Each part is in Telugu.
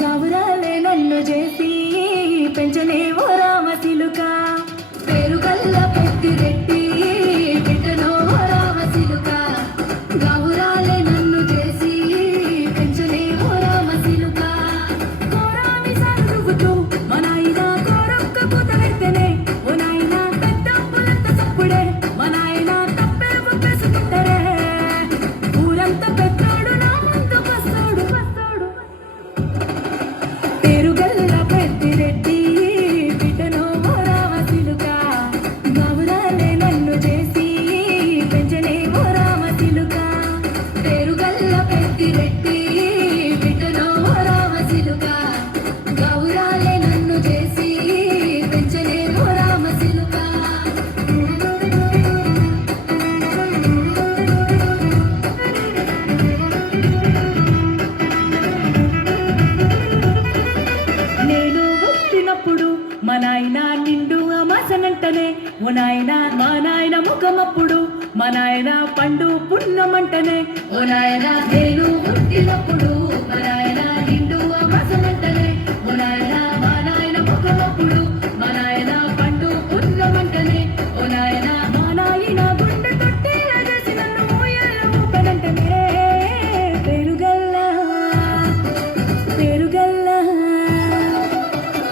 గౌరాలే నన్ను చేసి పెంచనే ఓ రామచిలుక పేరుగల్ల పెద్దిరెడ్డి బిడ్డనో ఓ రామచిలుక గౌరాలే నన్ను చేసి పెంచనే ఓ రామచిలుక కోరామి సరుగుతూ మా నాయన కోరొక్క పూత వెత్తనే ఓ నాయన పెద్దంపులంత సప్పుడే మా నాయన తప్పే ఒప్పేసుకుంటారే ఊరంతా పెద్దోడు నా ముందు పస్తోడు పేరుగల్ల పెద్దిరెడ్డి బిడ్డనో ఓ రామచిలుక గౌరాలే నన్ను చేసి పెంచనే ఓ రామచిలుక పేరుగల్ల పెద్దిరెడ్డి బిడ్డనో ఓ రామచిలుక గౌరాలే నన్ను చేసి పెంచనే ఓ రామచిలుక నేను పుట్టినప్పుడు మా నాయన నిండు అమాసనంటనే ఓ నాయన మా నాయన ముఖమప్పుడు మా నాయన పండు పున్నమంటనే ఓ నాయన నేను పుట్టినప్పుడు మా నాయన నిండు అమాసనంటనే ఓ నాయన మా నాయన ముఖమప్పుడు మా నాయన పండు పున్నమంటనే ఓ నాయన మా నాయన గుండె తొట్టి చేసి నన్ను ఊయల ఊపనంటనే పేరుగల్ల పేరుగల్ల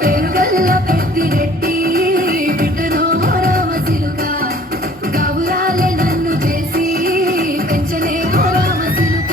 పేరుగల్ల పెద్దిరెడ్డి బిడ్డనో ఓ రామచిలుక గౌరాలే నన్ను చేసి పెంచనే ఓ రామచిలుక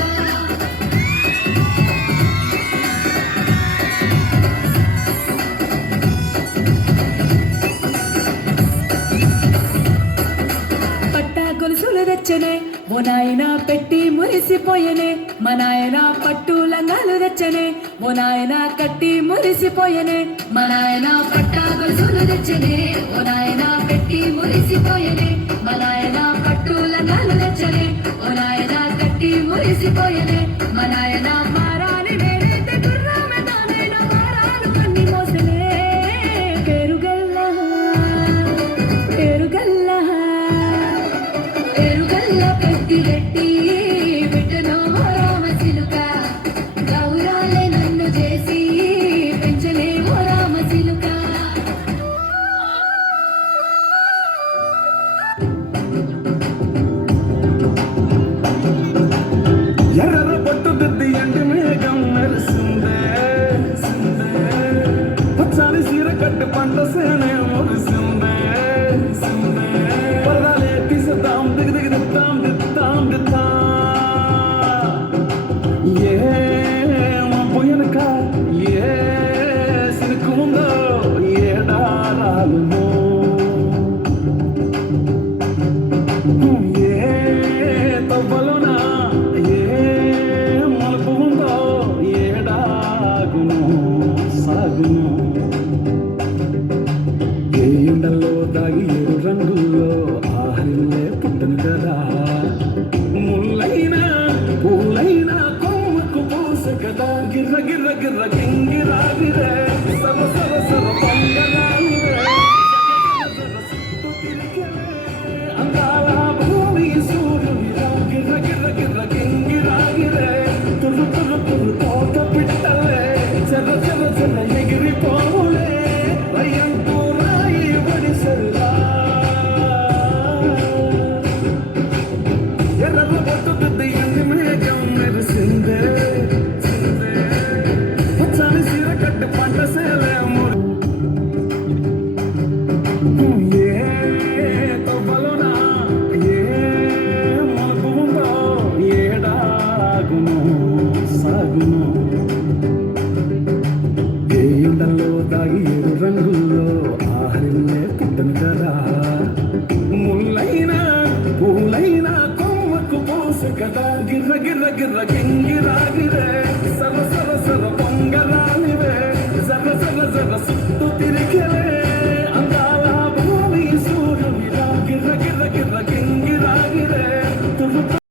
పట్టా గొలుసులు తెచ్చనే ఓ నాయన పెట్టి మురిసిపోయనే మా నాయన పట్టు లంగాలు తెచ్చనే ఓ నాయన కట్టి మురిసిపోయనే మా నాయన పట్టా గొలుసులు తెచ్చనే ఓ నాయన పెట్టి మురిసిపోయనే మా నాయన పట్టు లంగాలు తెచ్చనే ఓ నాయన కట్టి మురిసిపోయనే మా నాయన మారాని వేరైతే గుర్రమే దానైన మారాలు అన్ని మోసనే పేరుగల్ల పేరుగల్ల పేరుగల్ల పెద్దిరెడ్డి బిడ్డనో ఓ రామచిలుక గౌరాలే నన్ను చేసి పెంచలే ఓ రామచిలుక ఎర్ర పట్టు దిద్ది ఎండి మేఘం మెరిసిందే పచ్చని సీర కట్టి పంట సేనే మురిసిందే పర్వాలే తీసేద్దాం దిగి దిగి దిద్దాం దిద్దాం దిద్దాం ఏ పోయనక ఏ సినుకుందో ఏడారాలుమో ఏ తవ్వలోనా ఏ మలుపు ఉందో ఏడాగును సాగును ఏ ఎండల్లో దాగి ఏడు రంగుల్లో ఆహరిల్లే పుట్టను కదా ముల్లైనా పూలైనా కొమ్మకు పూస కదా గిర్ర గిర్ర గిర్ర గింగిరాగిరే సర సర సర పొంగలాలిరే అందాల భూమి సూర్యునిరా గిర్ర గిర్ర గిర్ర గింగిరాగిరే తుర్రు తుర్రు తుర్రు తోట పిట్టలే చెర్ర చెర్ర చెర్ర ఎగిరిపోవులే రయ్యంటూ రాయి ఒడిసెల్లా ఎర్ర బొట్టు దిద్ది ఎండి మేఘం మెరిసిందే పచ్చని సీర కట్టి పంట సేలే ఏ తవ్వలోనా ఏ మలుపు ఉందో ఏడాగును సాగును ఏ ఎండల్లో దాగి ఏడు రంగుల్లో ఆహరిల్లే పుట్టను కదా ముల్లైనా పూలైనా కొమ్మకు పూస కదా గిర్ర గిర్ర గిర్ర గింగిరాగిరే సర సర సర పొంగరాలివే జర జర జర సుత్తు తిరిగి